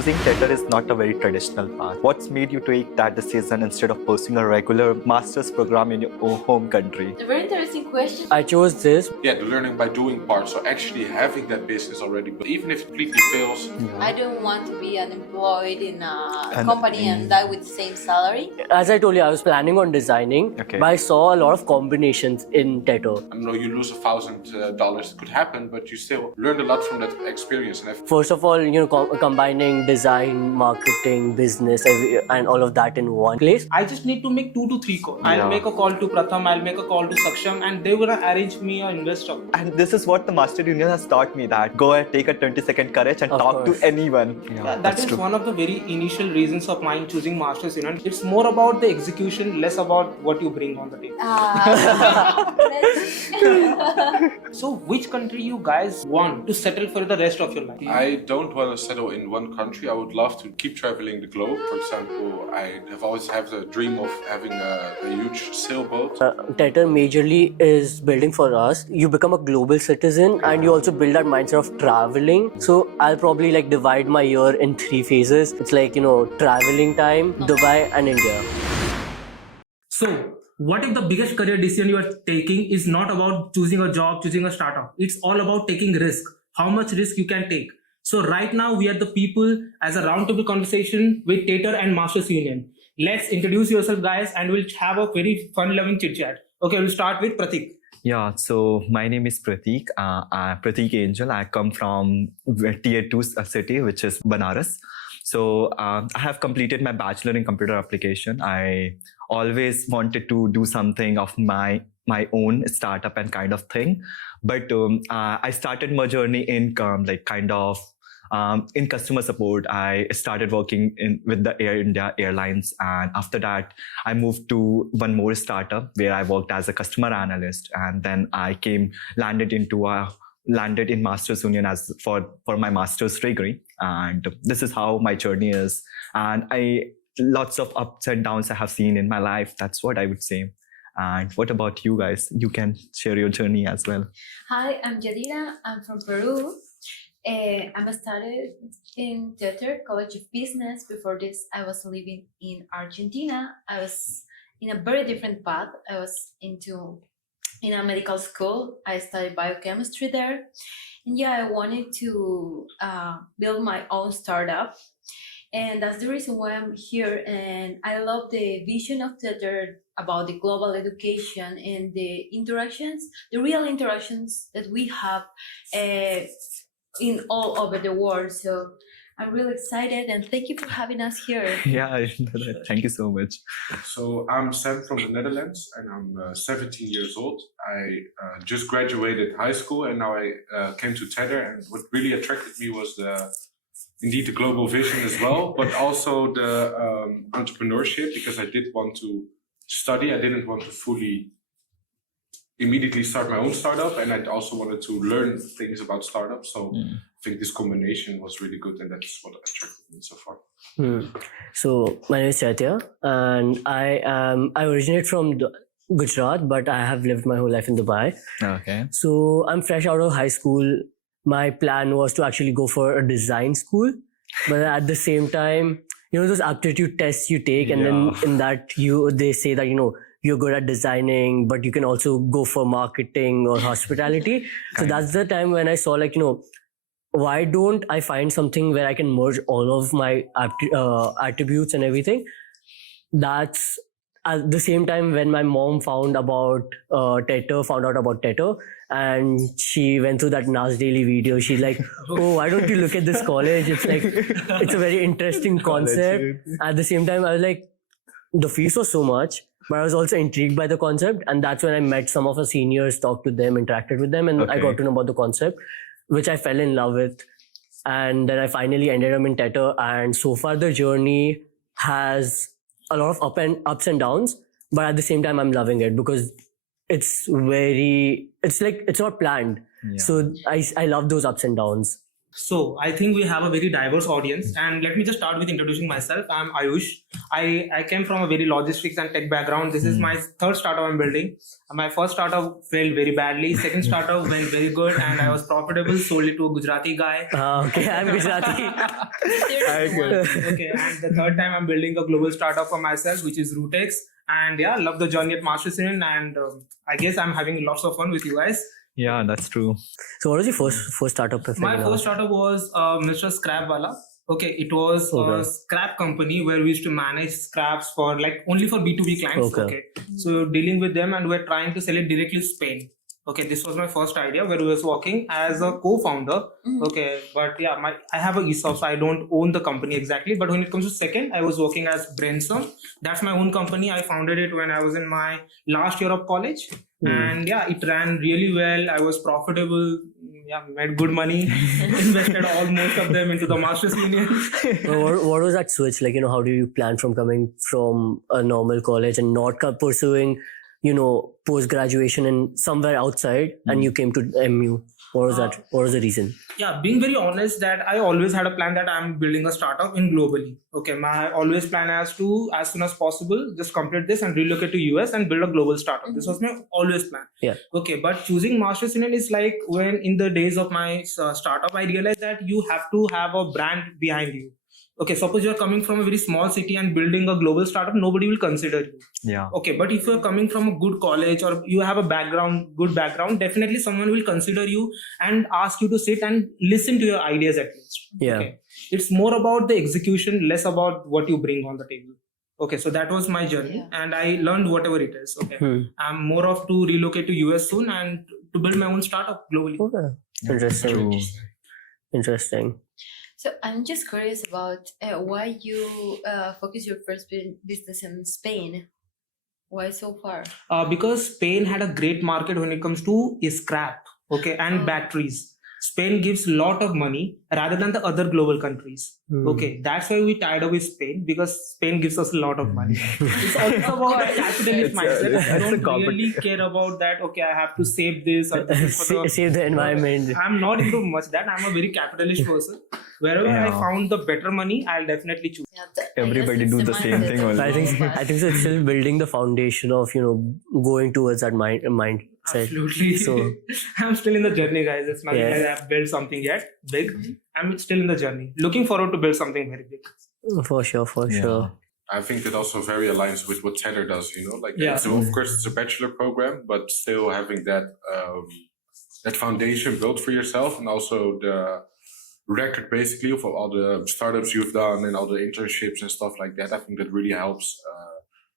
choosing theatre is not a very traditional path. What's made you take that decision instead of pursuing a regular master's program in your own home country? A very interesting question. I chose this. Yeah, the learning by doing part. So actually having that business already, but even if it completely fails, I don't want to be unemployed in a And- company and die with the same salary. As I told you, I was planning on designing, Okay. but I saw a lot of combinations in theatre. I know you lose $1,000, it could happen, but you still learned a lot from that experience. And First of all, combining design, marketing, business, and all of that in one place. I just need to make 2 to 3 calls. I'll Yeah. make a call to Pratham, I'll make a call to Saksham, and they're gonna arrange me an investor. And this is what the Master Union has taught me, that go and take a 20-second courage and Of talk course. to anyone. That is one of the very initial reasons of mine choosing Masters Union. It's more about the execution, less about what you bring on the table. So, which country you guys want to settle for the rest of your life? I don't want to settle in one country. I would love to keep traveling the globe. For example, I have always had the dream of having a huge sailboat. Theatre majorly is building for us. You become a global citizen and you also build that mindset of traveling. So I'll probably divide my year in 3 phases. It's traveling time, Dubai and India. So, what if the biggest career decision you are taking is not about choosing a job, choosing a startup? It's all about taking risk. How much risk you can take. So right now we are the people as a roundtable conversation with Theatre and Masters Union. Let's introduce yourself, guys, and we'll have a very fun-loving chit-chat. Okay, we'll start with Pratik. Yeah, so my name is Pratik. I'm Pratik Angel. I come from tier 2 city, which is Banaras. So I have completed my bachelor in computer application. I always wanted to do something of my own startup and kind of thing. But I started my journey in in customer support. I started working with the Air India Airlines, and after that I moved to one more startup where I worked as a customer analyst, and then I landed in Masters Union as for my master's degree. And this is how my journey is, and lots of ups and downs I have seen in my life. That's what I would say. And what about you guys? You can share your journey as well. Hi, I'm Yadira. I'm from Peru. I started in Theatre College of Business. Before this, I was living in Argentina. I was in a very different path. I was in a medical school. I studied biochemistry there. And yeah, I wanted to build my own startup. And that's the reason why I'm here. And I love the vision of theater about the global education and the interactions, the real interactions that we have in all over the world. So I'm really excited, and thank you for having us here. Yeah, thank you so much. So I'm Sam from the Netherlands, and I'm 17 years old. I just graduated high school, and now I came to Tether. And what really attracted me was indeed the global vision as well, but also the entrepreneurship, because I did want to study. I didn't want to fully immediately start my own startup, and I also wanted to learn things about startups. So I think this combination was really good, and that's what attracted me so far. So my name is Chaitya, and I originate from Gujarat, but I have lived my whole life in Dubai. Okay. So I'm fresh out of high school. My plan was to actually go for a design school, but at the same time, those aptitude tests you take, and then in that they say that you're good at designing, but you can also go for marketing or hospitality. So that's the time when I saw why don't I find something where I can merge all of my attributes and everything. That's at the same time when my mom found out about Theatre, and she went through that Nas Daily video. She's like, oh, why don't you look at this college? It's a very interesting concept. At the same time, I was like, the fees was so much, but I was also intrigued by the concept. And that's when I met some of our seniors, talked to them, interacted with them, and I got to know about the concept, which I fell in love with. And then I finally ended up in Theatre. And so far the journey has a lot of ups and downs, but at the same time I'm loving it because it's not planned. Yeah. So I love those ups and downs. So I think we have a very diverse audience, and let me just start with introducing myself. I'm Ayush. I came from a very logistics and tech background. This is my third startup I'm building. My first startup failed very badly. Second startup went very good, and I was profitable. Sold it to a Gujarati guy. Okay, I'm Gujarati. Okay, and the third time I'm building a global startup for myself, which is Rootex. And yeah, love the journey at Masters Union, and I guess I'm having lots of fun with you guys. Yeah, that's true. So what was your first startup? if My I may first ask? startup was Mr. Scrapwala. Okay, it was Okay. a scrap company where we used to manage scraps for like only for B2B clients. Okay. So dealing with them, and we're trying to sell it directly to Spain. Okay, this was my first idea where I was working as a co-founder. Okay, but yeah, I have a ESOP, so I don't own the company exactly. But when it comes to second, I was working as Brainstorm. That's my own company. I founded it when I was in my last year of college. And yeah, it ran really well. I was profitable. Yeah, made good money. Invested most of them into the Masters Union. So what was that switch like? How do you plan from coming from a normal college and not pursuing, post graduation and somewhere outside, and you came to MU? What was that? What was the reason? Yeah, being very honest, that I always had a plan that I'm building a startup in globally. Okay, my always plan as to as soon as possible just complete this and relocate to US and build a global startup. This was my always plan. Yeah. Okay, but choosing Masters Union is like when in the days of my startup, I realized that you have to have a brand behind you. Okay, suppose you're coming from a very small city and building a global startup, nobody will consider you. Yeah. Okay, but if you're coming from a good college or you have a good background, definitely someone will consider you and ask you to sit and listen to your ideas at least. Yeah. Okay. It's more about the execution, less about what you bring on the table. Okay, so that was my journey, and I learned whatever it is. Okay, I'm more of to relocate to US soon and to build my own startup globally. Okay. Interesting. Interesting. So I'm just curious about why you focus your first business in Spain. Why so far? Because Spain had a great market when it comes to scrap, okay, and batteries. Spain gives a lot of money rather than the other global countries. Okay, that's why we tied up with Spain, because Spain gives us a lot of money. It's also about the capitalist mindset. I don't really care about that. Okay, I have to save this or this is for the Save the environment. I'm not into much that. I'm a very capitalist person. Wherever I found the better money, I'll definitely choose. Yeah, Everybody do the same thing only. I think so. It's still building the foundation of going towards that mindset. Absolutely. So I'm still in the journey, guys. It's not like I've built something yet big. I'm still in the journey. Looking forward to build something very big. For sure. I think it also very aligns with what Tether does, like Yeah. so of course it's a bachelor program, but still having that that foundation built for yourself, and also the record basically of all the startups you've done and all the internships and stuff like that. I think that really helps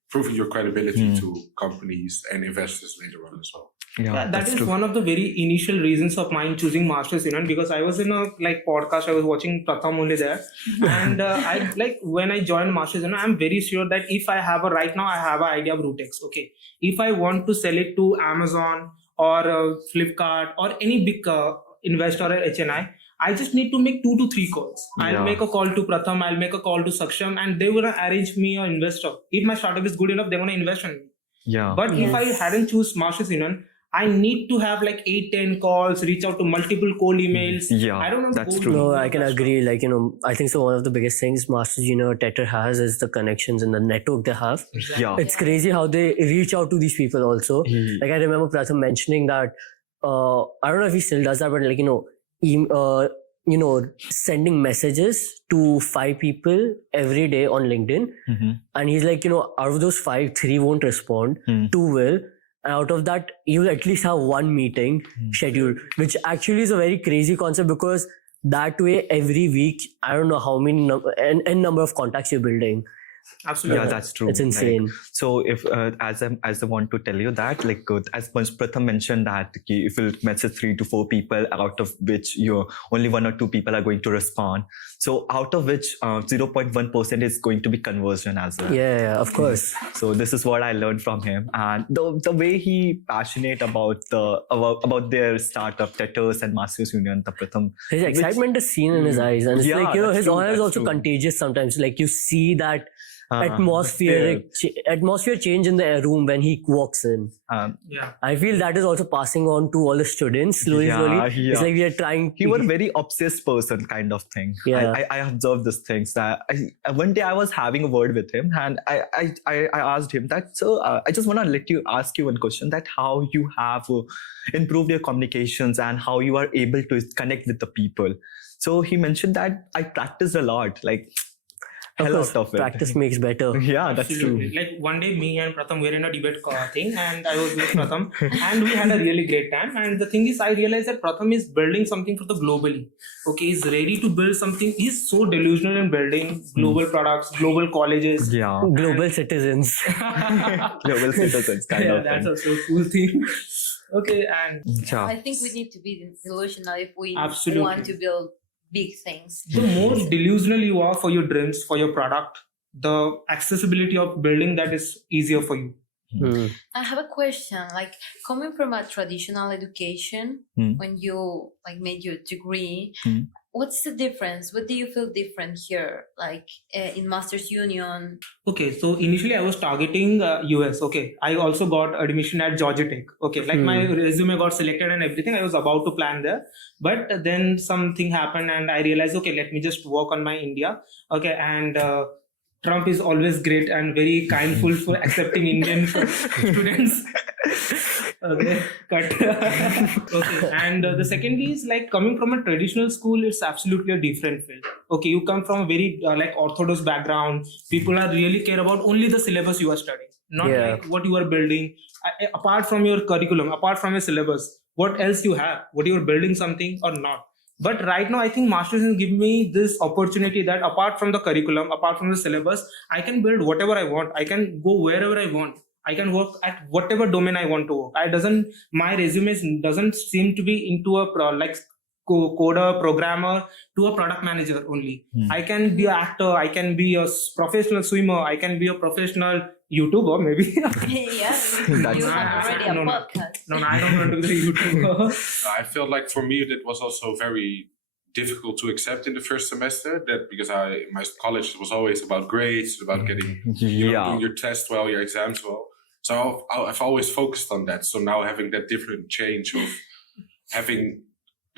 proving your credibility to companies and investors later on as well. Yeah, that that's is true. one of the very initial reasons of mine choosing Masters Union, because I was in a podcast. I was watching Pratham only there, and I when I joined Masters Union, I'm very sure that if I have right now I have an idea of Rootex. Okay, if I want to sell it to Amazon or Flipkart or any big investor or HNI, I just need to make 2 to 3 calls. I'll make a call to Pratham, I'll make a call to Saksham, and they will arrange me an investor. If my startup is good enough, they want to invest in me. Yeah. But if I hadn't choose Masters Union, I need to have 8-10 calls, reach out to multiple cold emails. Yeah, I don't know. that's true. No, I can agree. I think so. One of the biggest things Masters Tether has is the connections and the network they have. Yeah. It's crazy how they reach out to these people also. Like I remember Pratham mentioning that, I don't know if he still does that, but sending messages to 5 people every day on LinkedIn. And he's like, out of those 5, 3 won't respond, 2 will. And out of that, you'll at least have 1 meeting scheduled, which actually is a very crazy concept, because that way every week, I don't know how many n number of contacts you're building. Absolutely. Yeah, that's true. It's insane. So if as I want to tell you that, as Pratham mentioned that if you message 3 to 4 people, out of which only 1 or 2 people are going to respond. So out of which 0.1% is going to be conversion as well. Yeah, of course. So this is what I learned from him, and the way he passionate about their startup, Tether and Masters Union, the Pratham. His excitement is seen in his eyes, and it's his that's aura true, is that's also true. contagious sometimes. You see that atmosphere change in the room when he walks in. Yeah. I feel that is also passing on to all the students slowly. It's like we are trying. He was a very obsessed person kind of thing. Yeah. I observed these things. That one day I was having a word with him, and I asked him that, so I just want to ask you one question, that how you have improved your communications and how you are able to connect with the people. So he mentioned that I practiced a lot, like Of hell course, out of it. practice makes better. Yeah, that's Absolutely. true. Like one day, me and Pratham were in a debate thing, and I was with Pratham, and we had a really great time. And the thing is, I realized that Pratham is building something for the globally. Okay, he's ready to build something. He's so delusional in building global products, global colleges. Yeah, Global citizens. global citizens kind Yeah, of that's thing. a so cool thing. Okay, and Yeah. I think we need to be delusional if we Absolutely. want to build big things. the more delusional you are for your dreams, for your product, the accessibility of building that is easier for you. Hmm. I have a question. Like coming from a traditional education, Hmm. when you like made your degree, Hmm. what's the difference? What do you feel different here? Like in Masters Union? Okay, so initially I was targeting US. Okay, I also got admission at Georgia Tech. Okay, like my resume got selected and everything. I was about to plan there, but then something happened and I realized, okay, let me just work on my India. Okay, and Trump is always great and very kindful for accepting Indian students. Okay, cut. Okay, and the second is like coming from a traditional school, it's absolutely a different field. Okay, you come from a very like orthodox background. People are really care about only the syllabus you are studying, not Yeah. like what you are building. Apart from your curriculum, apart from your syllabus, what else you have? What you are building something or not? But right now, I think Masters has given me this opportunity that apart from the curriculum, apart from the syllabus, I can build whatever I want. I can go wherever I want. I can work at whatever domain I want to work. My resume doesn't seem to be into a coder, programmer to a product manager only. I can be an actor. I can be a professional swimmer. I can be a professional YouTuber, maybe. Yeah, That's- you have already a No, podcast. No, I don't want to be a YouTuber. I felt like for me it was also very difficult to accept in the first semester, that because my college was always about grades, about getting doing your test well, your exams well. So I've always focused on that. So now having that different change of having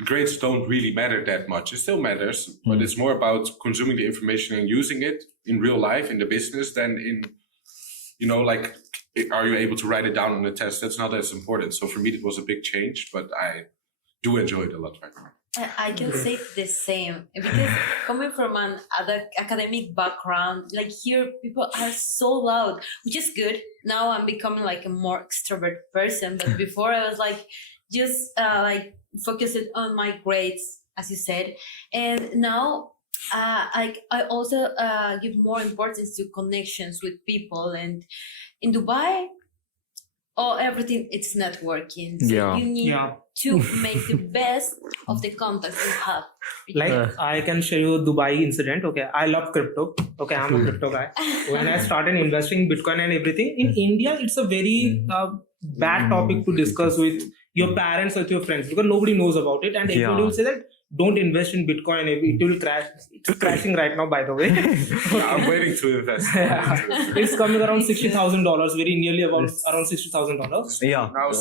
grades don't really matter that much. It still matters, but it's more about consuming the information and using it in real life, in the business, than in, like, are you able to write it down on the test? That's not as important. So for me, it was a big change, but I do enjoy it a lot right now. I can say the same because coming from an other academic background, like here people are so loud, which is good. Now I'm becoming like a more extrovert person, but before I was like just like focused on my grades, as you said, and now I also give more importance to connections with people, and in Dubai, everything it's networking. So Yeah. you need Yeah. to make the best of the contacts you have. Like I can show you Dubai incident. Okay, I love crypto. Okay, I'm a crypto guy. When I started investing in Bitcoin and everything in India, it's a very bad topic to discuss with your parents or with your friends because nobody knows about it, and everybody will say that don't invest in Bitcoin. It will crash. It's crashing right now, by the way. I'm waiting to invest. It's coming around $60,000, very nearly around $60,000. Yeah. Now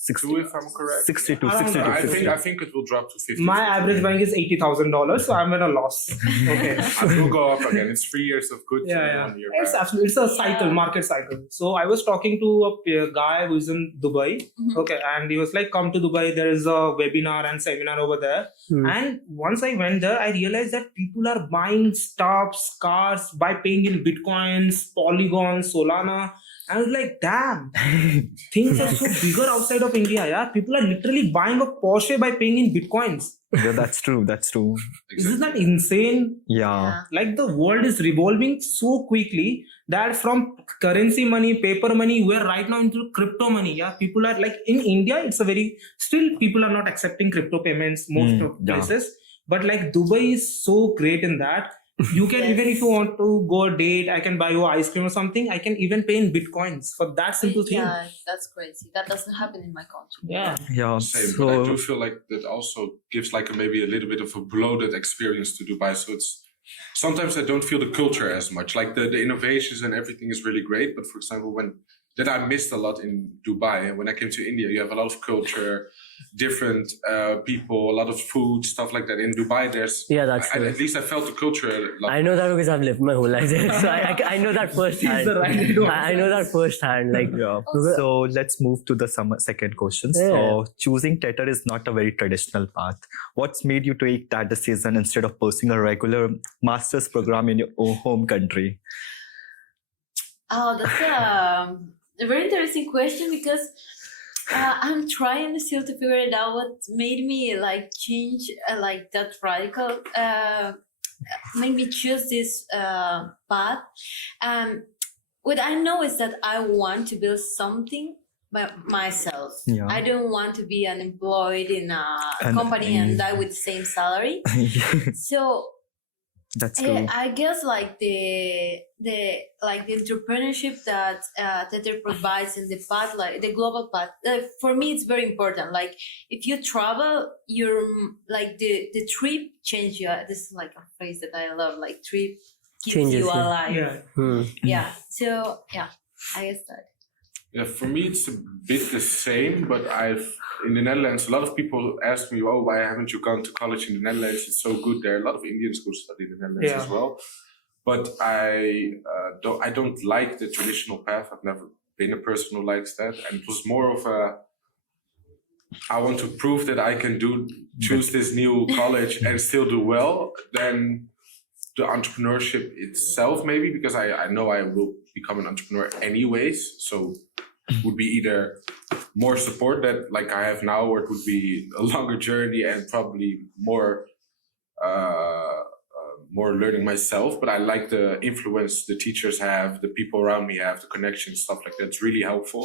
62, if I'm correct. 62, Around 62, that. I 62. think it will drop to 50. My average buying is $80,000, so I'm at a loss. Okay. It will go up again. It's 3 years of good. Yeah. 1 year It's bad. absolutely, it's a cycle, market cycle. So I was talking to a guy who's in Dubai. Okay, and he was like, come to Dubai, there is a webinar and seminar over there. And once I went there, I realized that people are buying stuffs, cars by paying in Bitcoins, Polygon, Solana. I was like, damn, things are so bigger outside of India. Yeah, people are literally buying a Porsche by paying in Bitcoins. Yeah, that's true. That's true. Isn't that insane? Yeah. Like the world is revolving so quickly that from currency money, paper money, we're right now into crypto money. Yeah, people are like in India, still people are not accepting crypto payments most of places. But like Dubai is so great in that. You can even if you want to go a date, I can buy you ice cream or something. I can even pay in Bitcoins for that simple thing. Yeah, that's crazy. That doesn't happen in my country. Yeah. Yeah. Same, but I So, do feel like that also gives like maybe a little bit of a bloated experience to Dubai. So it's sometimes I don't feel the culture as much. Like the innovations and everything is really great, but for example, that I missed a lot in Dubai. And when I came to India, you have a lot of culture, different people, a lot of food, stuff like that. In Dubai, there's that's true. at least I felt the culture a lot. I know that because I've lived my whole life there, so I know that firsthand. I know that firsthand. Like, Yeah. So let's move to the second question. Yeah. So choosing theatre is not a very traditional path. What's made you take that decision instead of pursuing a regular master's program in your own home country? Oh, that's a very interesting question because I'm trying still to figure it out. What made me like change like that radical, made me choose this path. What I know is that I want to build something by myself. Yeah. I don't want to be unemployed in a And- company and die with the same salary. So That's cool. I guess like the entrepreneurship that it provides in the path, like the global path, for me it's very important. Like if you travel, you're like the trip change you. This is like a phrase that I love. Like trip keeps Changes you you. alive. Yeah. Yeah. So yeah, I guess that. Yeah, for me it's a bit the same, but in the Netherlands, a lot of people ask me, "Oh, why haven't you gone to college in the Netherlands? It's so good there." A lot of Indians go study in the Netherlands Yeah. as well. But I don't like the traditional path. I've never been a person who likes that, and it was more of I want to prove that I can choose this new college and still do well than the entrepreneurship itself, maybe, because I know I will become an entrepreneur anyways. So it would be either more support that like I have now, or it would be a longer journey and probably more learning myself. But I like the influence the teachers have, the people around me have, the connections, stuff like that. It's really helpful.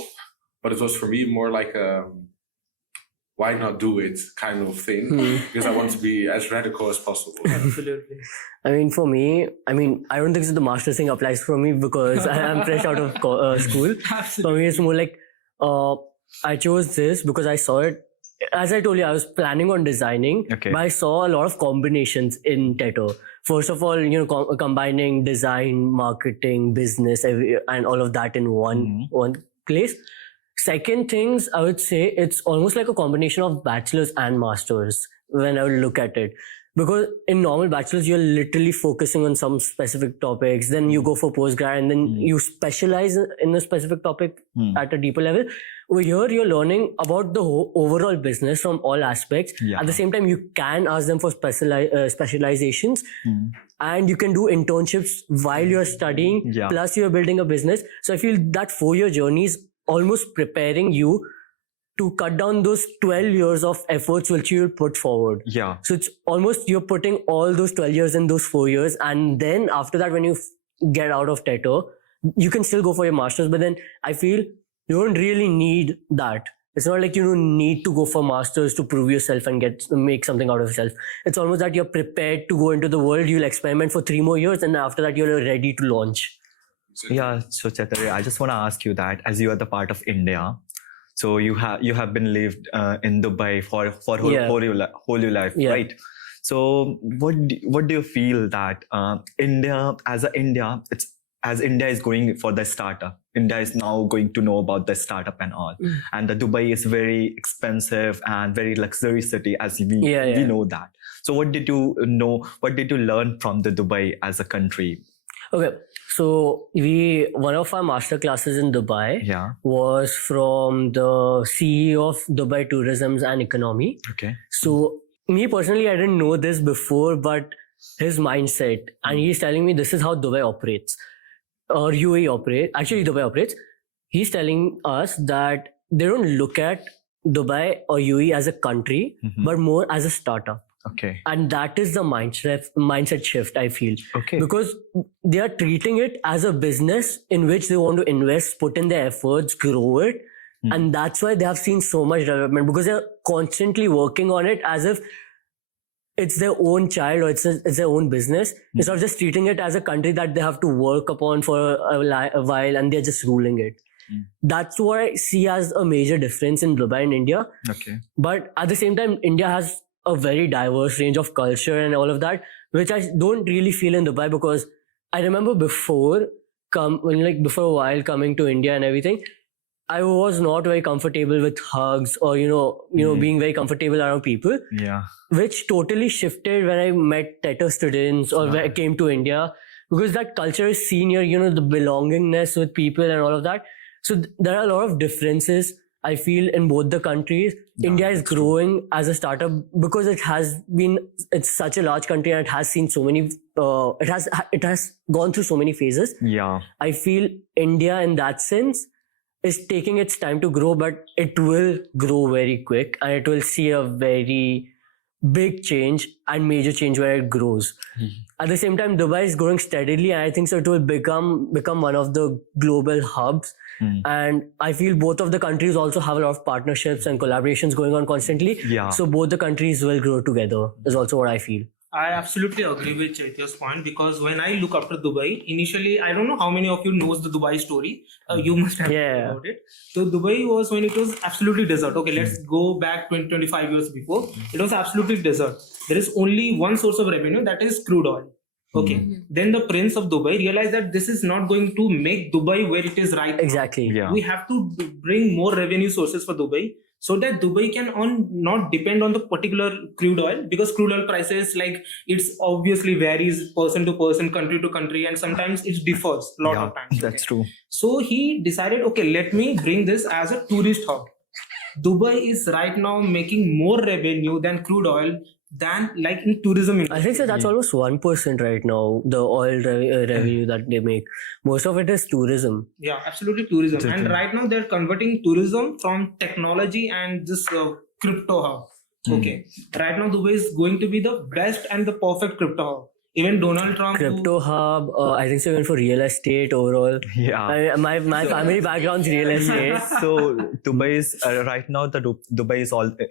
But it was for me more like why not do it kind of thing, because I want to be as radical as possible. Absolutely. I mean, for me, I don't think the master's thing applies for me because I'm fresh out of school. Absolutely. For me, it's more like I chose this because I saw it. As I told you, I was planning on designing, Okay. but I saw a lot of combinations in Teto. First of all, combining design, marketing, business, and all of that in one place. Second things, I would say it's almost like a combination of bachelor's and master's when I would look at it. Because in normal bachelor's, you're literally focusing on some specific topics. Then you go for postgrad and then you specialize in a specific topic at a deeper level. Over here, you're learning about the overall business from all aspects. Yeah. At the same time, you can ask them for specializations. And you can do internships while you're studying. Yeah. Plus, you're building a business. So I feel that 4-year journey is almost preparing you to cut down those 12 years of efforts which you'll put forward. Yeah. So it's almost you're putting all those 12 years in those 4 years. And then after that, when you get out of Teto, you can still go for your master's. But then I feel you don't really need that. It's not like you don't need to go for master's to prove yourself and make something out of yourself. It's almost that you're prepared to go into the world. You'll experiment for 3 more years. And after that, you're ready to launch. Yeah, so Chetari, I just want to ask you that as you are the part of India, so you have been lived in Dubai for whole your life, Yeah. right? So what do you feel that India is going for the startup? India is now going to know about the startup and all, and the Dubai is very expensive and very luxury city, as we know that. So what did you know? What did you learn from the Dubai as a country? Okay. So one of our master classes in Dubai Yeah. was from the CEO of Dubai Tourism and Economy. Okay. So me personally, I didn't know this before, but his mindset, and he's telling me this is how Dubai operates, or UAE operates. Actually, Dubai operates. He's telling us that they don't look at Dubai or UAE as a country, but more as a startup. Okay. And that is the mindset shift, I feel. Okay. Because they are treating it as a business in which they want to invest, put in their efforts, grow it. And that's why they have seen so much development, because they're constantly working on it as if it's their own child or it's their own business. Instead of just treating it as a country that they have to work upon for a while and they're just ruling it. That's what I see as a major difference in Dubai and India. Okay. But at the same time, India has a very diverse range of culture and all of that, which I don't really feel in Dubai, because I remember before a while coming to India and everything, I was not very comfortable with hugs or being very comfortable around people, Yeah. which totally shifted when I met TETA students or when I came to India, because that culture is seen here, the belongingness with people and all of that. So there are a lot of differences I feel in both the countries. India is growing as a startup because it's such a large country and it has seen so many, it has gone through so many phases. Yeah. I feel India in that sense is taking its time to grow, but it will grow very quick and it will see a very big change and major change where it grows. At the same time, Dubai is growing steadily, and I think so it will become one of the global hubs. And I feel both of the countries also have a lot of partnerships and collaborations going on constantly. Yeah. So both the countries will grow together is also what I feel. I absolutely agree with Chaitya's point, because when I look after Dubai, initially, I don't know how many of you knows the Dubai story. You must have heard about it. So Dubai was when it was absolutely desert. Okay, let's go back 20-25 years before. It was absolutely desert. There is only one source of revenue, that is crude oil. Okay. Then the Prince of Dubai realized that this is not going to make Dubai where it is right now. Exactly. Yeah. We have to bring more revenue sources for Dubai, so that Dubai can not depend on the particular crude oil, because crude oil prices, like, it's obviously varies person to person, country to country, and sometimes it differs a lot of times. That's true. So he decided, okay, let me bring this as a tourist hub. Dubai is right now making more revenue than crude oil than like in tourism industry. I think so that's almost 1% right now, the oil revenue that they make. Most of it is tourism. Yeah, absolutely tourism. And right now they're converting tourism from technology and this crypto hub. Okay. Right now Dubai is going to be the best and the perfect crypto hub. Even Donald Trump. Crypto hub, I think so even for real estate overall. Yeah. My family background's real estate. So Dubai is right now. Dubai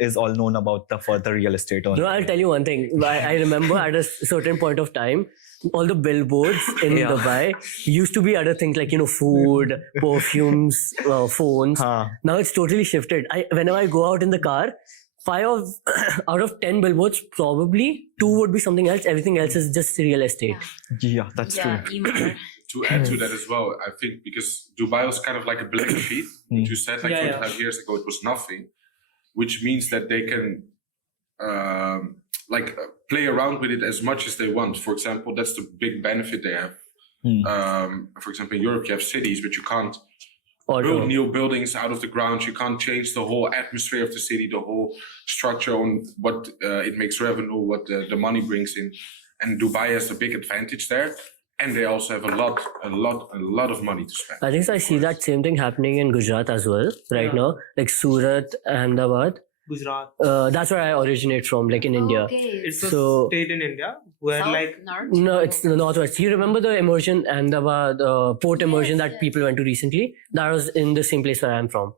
is all known about for the real estate. No, I'll tell you one thing. I remember at a certain point of time, all the billboards in Dubai used to be other things like food, perfumes, phones. Now it's totally shifted. Whenever I go out in the car, 5 out of 10 billboards, probably 2 would be something else. Everything else is just real estate. Yeah, that's true. To add to that as well, I think because Dubai was kind of like a blank sheet, which you said like 25 years ago it was nothing, which means that they can play around with it as much as they want. For example, that's the big benefit they have. For example, in Europe you have cities, but you can't build new buildings out of the ground. You can't change the whole atmosphere of the city, the whole structure on what it makes revenue, what the money brings in. And Dubai has a big advantage there. And they also have a lot of money to spend. I think I see that same thing happening in Gujarat as well right now, like Surat, Ahmedabad. Gujarat. That's where I originate from, like in India. It's a state in India where North? No, it's the northwest. You remember the immersion, Ahmedabad port immersion that people went to recently? That was in the same place where I'm from.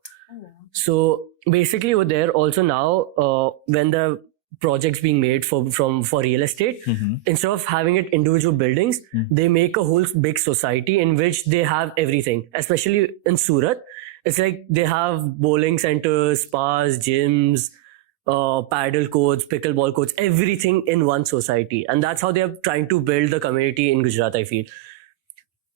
So basically over there also now, when the projects being made for real estate, instead of having it individual buildings, they make a whole big society in which they have everything. Especially in Surat, it's like they have bowling centers, spas, gyms, paddle courts, pickleball courts, everything in one society. And that's how they are trying to build the community in Gujarat, I feel.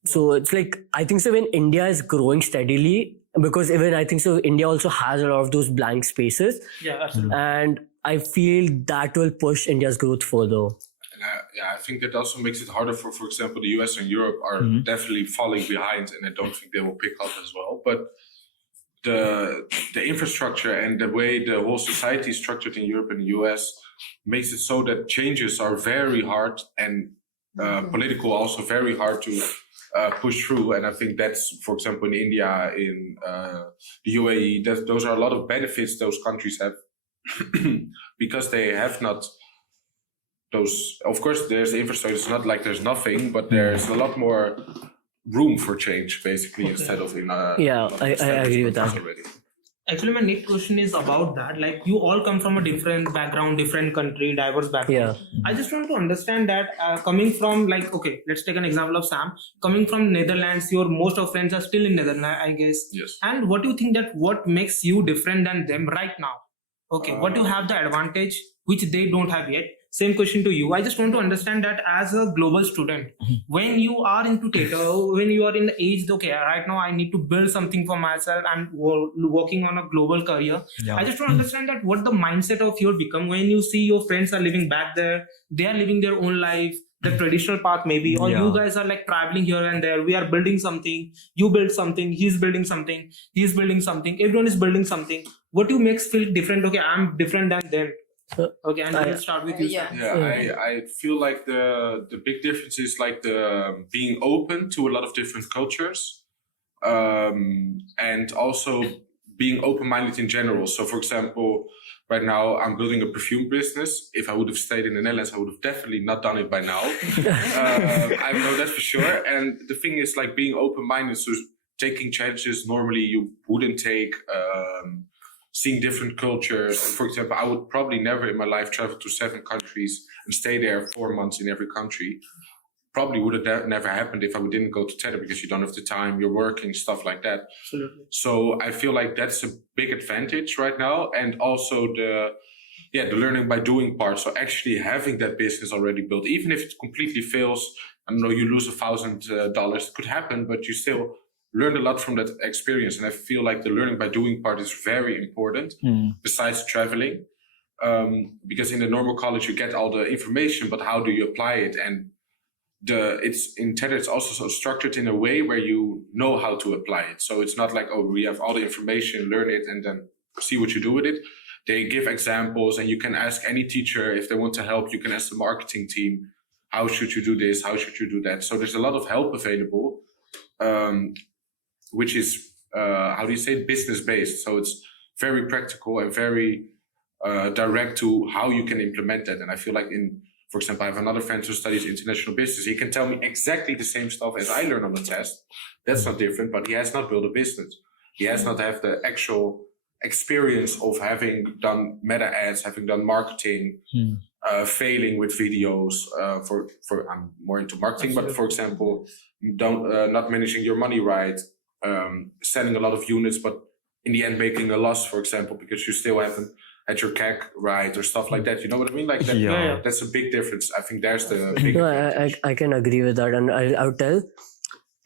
So it's like, I think so when India is growing steadily, because even I think so India also has a lot of those blank spaces. Yeah, absolutely. And I feel that will push India's growth further. And I think that also makes it harder for example, the US and Europe are definitely falling behind, and I don't think they will pick up as well. But the infrastructure and the way the whole society is structured in Europe and the US makes it so that changes are very hard and political also very hard to push through. And I think that's, for example, in India, in the UAE, those are a lot of benefits those countries have because they have not those. Of course, there's the infrastructure. It's not like there's nothing, but there's a lot more room for change, basically, instead of in. I agree with that. Already. Actually, my next question is about that. Like, you all come from a different background, different country, diverse background. Yeah. I just want to understand that coming from, like, okay, let's take an example of Sam. Coming from Netherlands, your most of friends are still in Netherlands, I guess. Yes. And what do you think that what makes you different than them right now? Okay, what do you have the advantage which they don't have yet? same question to you. I just want to understand that as a global student, when you are into theater, when you are in the age, okay, right now I need to build something for myself and working on a global career. Yeah. I just want to understand that what the mindset of your become when you see your friends are living back there, they are living their own life, the traditional path maybe, or Yeah. you guys are like traveling here and there. We are building something, you build something, he's building something, he's building something, everyone is building something. What you makes feel different? Okay, I'm different than them. Okay, and we'll start with you. Yeah. Sir. Yeah, I feel like the big difference is like the being open to a lot of different cultures, and also being open-minded in general. So, for example, right now I'm building a perfume business. If I would have stayed in the Netherlands, I would have definitely not done it by now. I know that for sure. And the thing is, like, being open-minded, so taking challenges normally you wouldn't take. Seeing different cultures. For example, I would probably never in my life travel to 7 countries and stay there 4 months in every country. Probably would have never happened if I didn't go to TED, because you don't have the time, you're working, stuff like that. Absolutely. So I feel like that's a big advantage right now. And also the learning by doing part. So actually having that business already built, even if it completely fails, I don't know, you lose $1,000, it could happen, but you still learned a lot from that experience. And I feel like the learning by doing part is very important besides traveling, because in the normal college you get all the information, but how do you apply it? And it's in TED, it's also so structured in a way where you know how to apply it. So it's not like, oh, we have all the information, learn it, and then see what you do with it. They give examples, and you can ask any teacher if they want to help. You can ask the marketing team, how should you do this? How should you do that? So there's a lot of help available. Which is, business based. So it's very practical and very direct to how you can implement that. And I feel like for example, I have another friend who studies international business. He can tell me exactly the same stuff as I learn on the test. That's not different, but he has not built a business. He has not have the actual experience of having done meta ads, having done marketing, failing with videos. For I'm more into marketing, but for example, not managing your money right, selling a lot of units, but in the end making a loss, for example, because you still haven't had your CAC right or stuff like that. You know what I mean? Like that, Yeah. that's a big difference. I think there's the big No, advantage. I can agree with that, and I would tell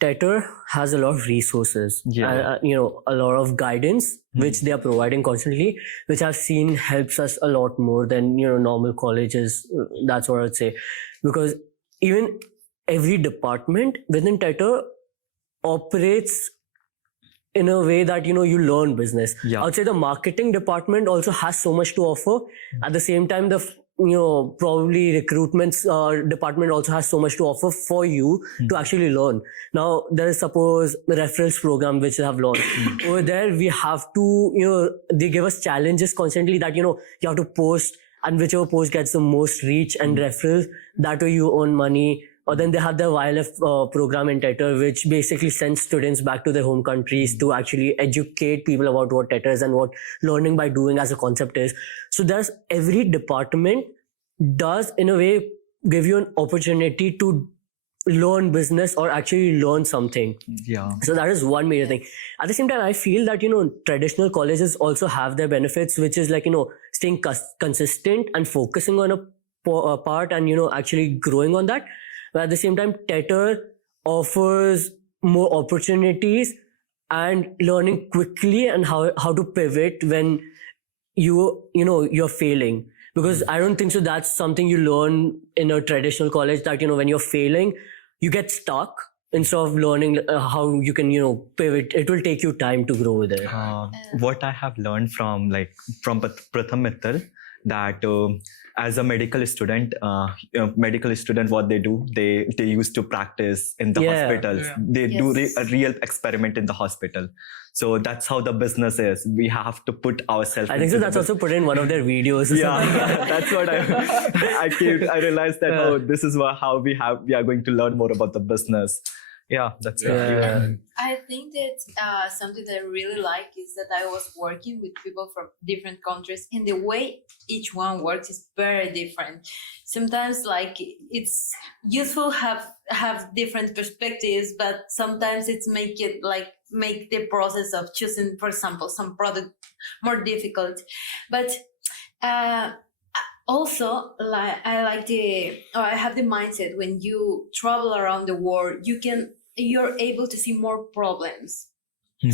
Tetter has a lot of resources, Yeah. a lot of guidance which they are providing constantly, which I've seen helps us a lot more than normal colleges. That's what I'd say, because even every department within Tetter operates in a way that you learn business. Yeah. I would say the marketing department also has so much to offer. At the same time, the probably recruitment department also has so much to offer for you to actually learn. Now there is suppose the referrals program which they have launched. Over there we have to they give us challenges constantly that you have to post, and whichever post gets the most reach and referrals, that way you earn money. Or then they have the YLF program in Tetter, which basically sends students back to their home countries to actually educate people about what Tetter is and what learning by doing as a concept is. So there's every department does in a way give you an opportunity to learn business or actually learn something. Yeah. So that is one major thing. At the same time, I feel that, traditional colleges also have their benefits, which is like, staying consistent and focusing on a part and, actually growing on that. But at the same time, Tetter offers more opportunities and learning quickly and how to pivot when you're failing. Because I don't think so that's something you learn in a traditional college, that, when you're failing, you get stuck instead of learning how you can, pivot. It will take you time to grow there. What I have learned from Pratham Mittal, that as a medical student, what they do, they used to practice in the hospitals. Yeah. They do Yes. a real experiment in the hospital. So that's how the business is. We have to put ourselves. I think so. That's also put in one of their videos. or something. Yeah, that's what I realized that this is how we are going to learn more about the business. Yeah, that's Yeah. I think that something that I really like is that I was working with people from different countries, and the way each one works is very different. Sometimes, like, it's useful have different perspectives, but sometimes it's make the process of choosing, for example, some product more difficult. But also, like I have the mindset when you travel around the world, you're able to see more problems.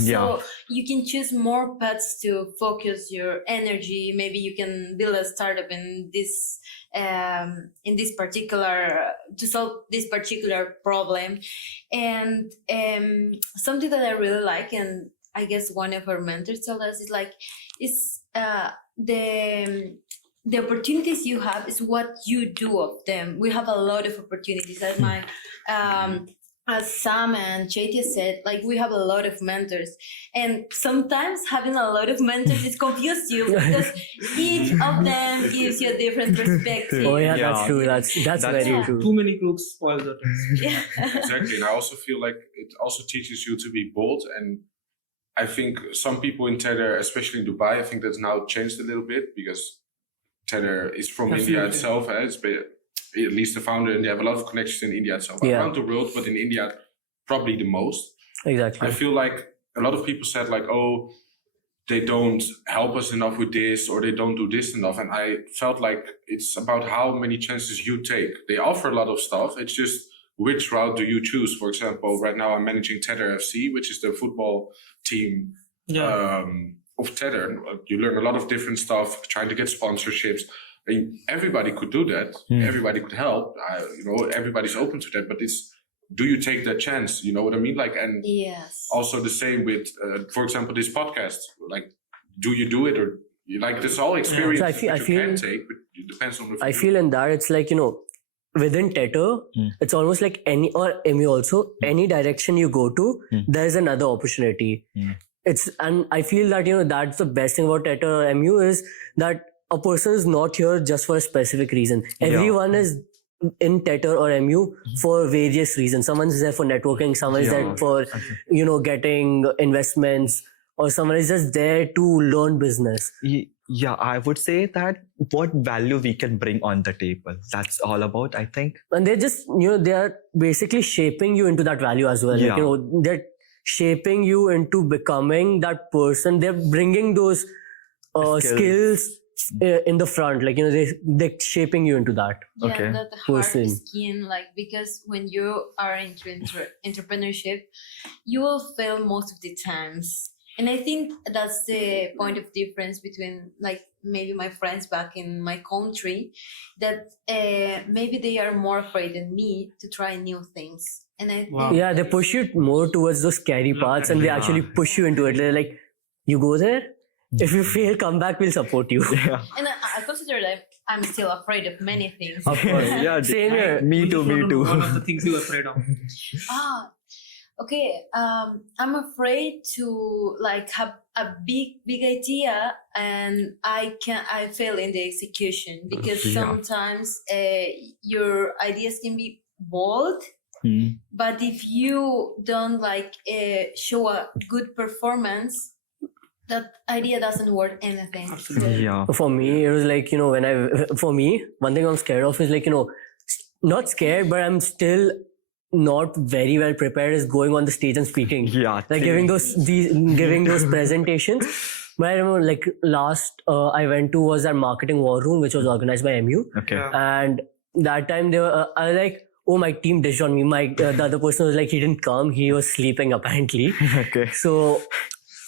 So you can choose more paths to focus your energy. Maybe you can build a startup in this particular to solve this particular problem. And something that I really like, and I guess one of our mentors told us, is like the opportunities you have is what you do of them. We have a lot of opportunities. As Sam and Chaitya said, like, we have a lot of mentors, and sometimes having a lot of mentors is confuse you because each of them gives you a different perspective. Oh yeah, Yeah. that's true. That's very Yeah. true. Too many crooks spoil the taste. Yeah. Exactly, and I also feel like it also teaches you to be bold. And I think some people in Tether, especially in Dubai, I think that's now changed a little bit because Tether is from India Absolutely. itself. At least the founder, and they have a lot of connections in India itself, Yeah. around the world, but in India probably the most. Exactly. I feel like a lot of people said like, oh, they don't help us enough with this, or they don't do this enough. And I felt like it's about how many chances you take. They offer a lot of stuff. It's just which route do you choose? For example, right now I'm managing Tether FC, which is the football team of Tether. You learn a lot of different stuff, trying to get sponsorships. I mean, everybody could do that. Everybody could help. Everybody's open to that. But do you take that chance? You know what I mean? Like, and Yes. also the same with, for example, this podcast. Like, do you do it, or like this all experience So I that feel- you can take, but it depends on the. I feel in that it's like, within Tether, it's almost like MU also, any direction you go to, there's another opportunity. And I feel that, that's the best thing about Tether MU is that a person is not here just for a specific reason. Everyone is in Tether or MU for various reasons. Someone's there for networking, someone is there for, getting investments, or someone is just there to learn business. Yeah, I would say that what value we can bring on the table. That's all about, I think. And they're just, they are basically shaping you into that value as well. Yeah. Like, they're shaping you into becoming that person. They're bringing those skills in the front. Like, they're shaping you into that. Yeah, Okay. that hard Person. skin, like, because when you are into entrepreneurship, you will fail most of the times. And I think that's the point of difference between, like, maybe my friends back in my country, that maybe they are more afraid than me to try new things. And I Wow. think Yeah, they push you more towards those scary parts, and they actually push you into it. They're like, you go there, if you fail, come back, we'll support you. Yeah. And I consider that I'm still afraid of many things. Of course. Yeah, Same here. Me too. One of the things you're afraid of. Okay. I'm afraid to, like, have a big idea and I fail in the execution, because Yeah. sometimes your ideas can be bold, but if you don't show a good performance, that idea doesn't worth anything. Absolutely. Yeah. For me, it was like, for me, one thing I'm scared of is not scared, but I'm still not very well prepared is going on the stage and speaking. Yeah. Like giving those presentations. But I remember last I went to was that marketing war room, which was organized by MU. Okay. Yeah. And that time I was like, oh, my team dished on me. The other person was like, he didn't come. He was sleeping apparently. Okay. So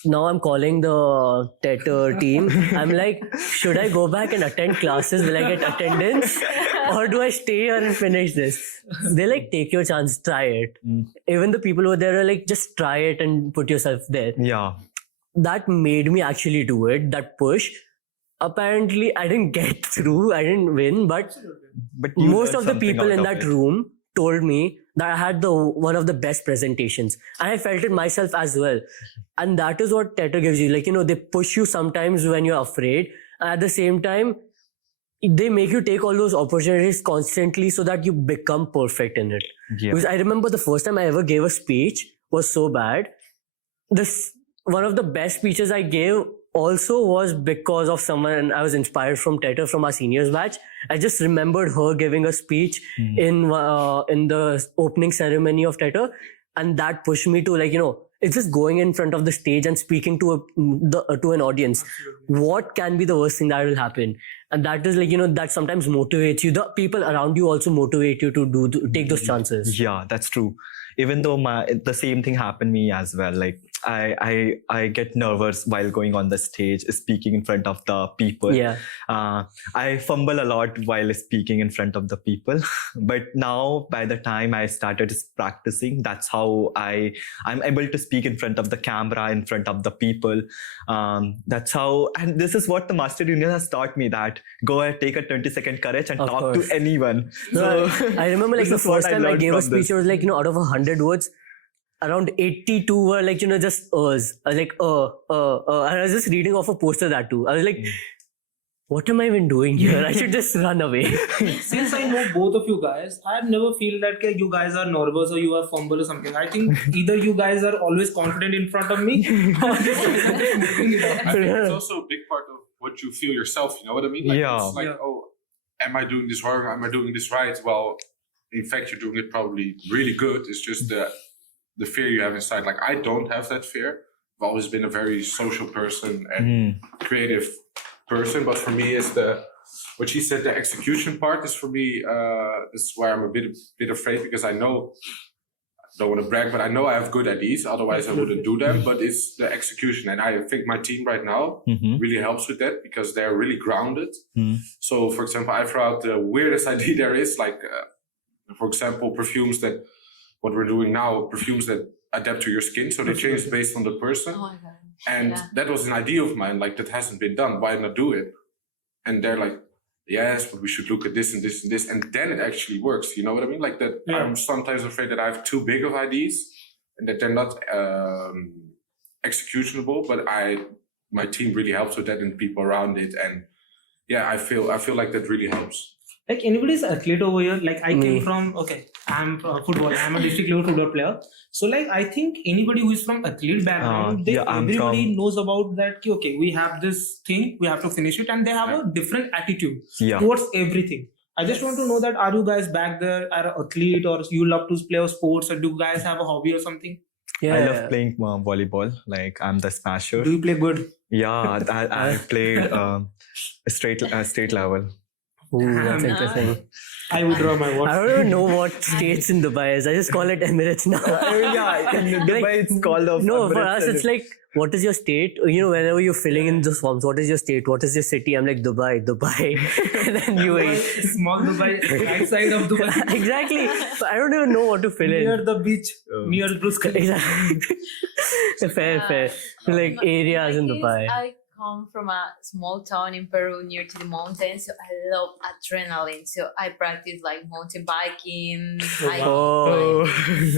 now I'm calling the Tether team. I'm like, should I go back and attend classes? Will I get attendance? Or do I stay here and finish this? They're like, take your chance, try it. Even the people over there are like, just try it and put yourself there. Yeah. That made me actually do it, that push. Apparently, I didn't get through, I didn't win, but you most learned of the something people out in of that it. room told me that I had one of the best presentations. And I felt it myself as well. And that is what Tether gives you. They push you sometimes when you're afraid. And at the same time, they make you take all those opportunities constantly so that you become perfect in it. Yeah. Because I remember the first time I ever gave a speech was so bad. One of the best speeches I gave also was because of someone I was inspired from Tether, from our seniors batch. I just remembered her giving a speech in the opening ceremony of Tether, and that pushed me to it's just going in front of the stage and speaking to an audience. What can be the worst thing that will happen? and that is like, that sometimes motivates you. The people around you also motivate you to take those chances. Yeah, that's true. Even though the same thing happened to me as well. Like I get nervous while going on the stage, speaking in front of the people. Yeah. I fumble a lot while speaking in front of the people. But now, by the time I started practicing, that's how I'm able to speak in front of the camera, in front of the people. That's how, and this is what the Master Union has taught me, that go ahead, take a 20-second courage and Of talk course. to anyone. No, I remember like the this is what first I time I learned gave a from this. speech, it was like, out of 100 words, around 82 were like, just uhs. I was like, and I was just reading off a poster that too. I was like, what am I even doing here? I should just run away. Since I know both of you guys, I never feel that you guys are nervous or you are fumble or something. I think either you guys are always confident in front of me or just moving it I on. think it's also a big part of what you feel yourself. You know what I mean? Like, Yeah. It's like, Yeah. oh, am I doing this wrong? Am I doing this right? Well, in fact, you're doing it probably really good. It's just the fear you have inside. Like, I don't have that fear. I've always been a very social person and creative person. But for me, it's what she said, the execution part is for me, this is where I'm a bit afraid, because I know, I don't want to brag, but I know I have good ideas. Otherwise, I wouldn't do them. But it's the execution. And I think my team right now really helps with that, because they're really grounded. So, for example, I throw out the weirdest idea there is, like, for example, perfumes that, what we're doing now, perfumes that adapt to your skin. So they change based on the person. Oh my god. And Yeah. that was an idea of mine, like, that hasn't been done. Why not do it? And they're like, yes, but we should look at this and this and this. And then it actually works. You know what I mean? Like that. Yeah. I'm sometimes afraid that I have too big of ideas and that they're not executionable, but my team really helps with that and people around it. And yeah, I feel like that really helps. Like anybody's athlete over here, like I came Me. from, I'm football, I'm a district level football player. So like I think anybody who is from athlete background, everybody knows about that. Okay, we have this thing, we have to finish it, and they have a different attitude towards everything. I just want to know that, are you guys back there, are an athlete, or you love to play sports, or do you guys have a hobby or something? Yeah. I love playing volleyball. Like, I'm the smasher. Do you play good? Yeah, I played state level. Ooh, that's Nice. interesting. I would draw my I words. don't even know what states in Dubai is. I just call it Emirates now. Yeah, in Dubai it's called of No, for Emirates. us it's like, what is your state? Whenever you're filling in those forms, what is your state? What is your city? I'm like, Dubai. And then you wait. Small Dubai, right side of Dubai, Exactly. So I don't even know what to fill near in. the beach, near Bruce Khalifa. Exactly. Fair. So like areas in Dubai. I come from a small town in Peru near to the mountains, so I love adrenaline. So I practice like mountain biking, hiking, Oh.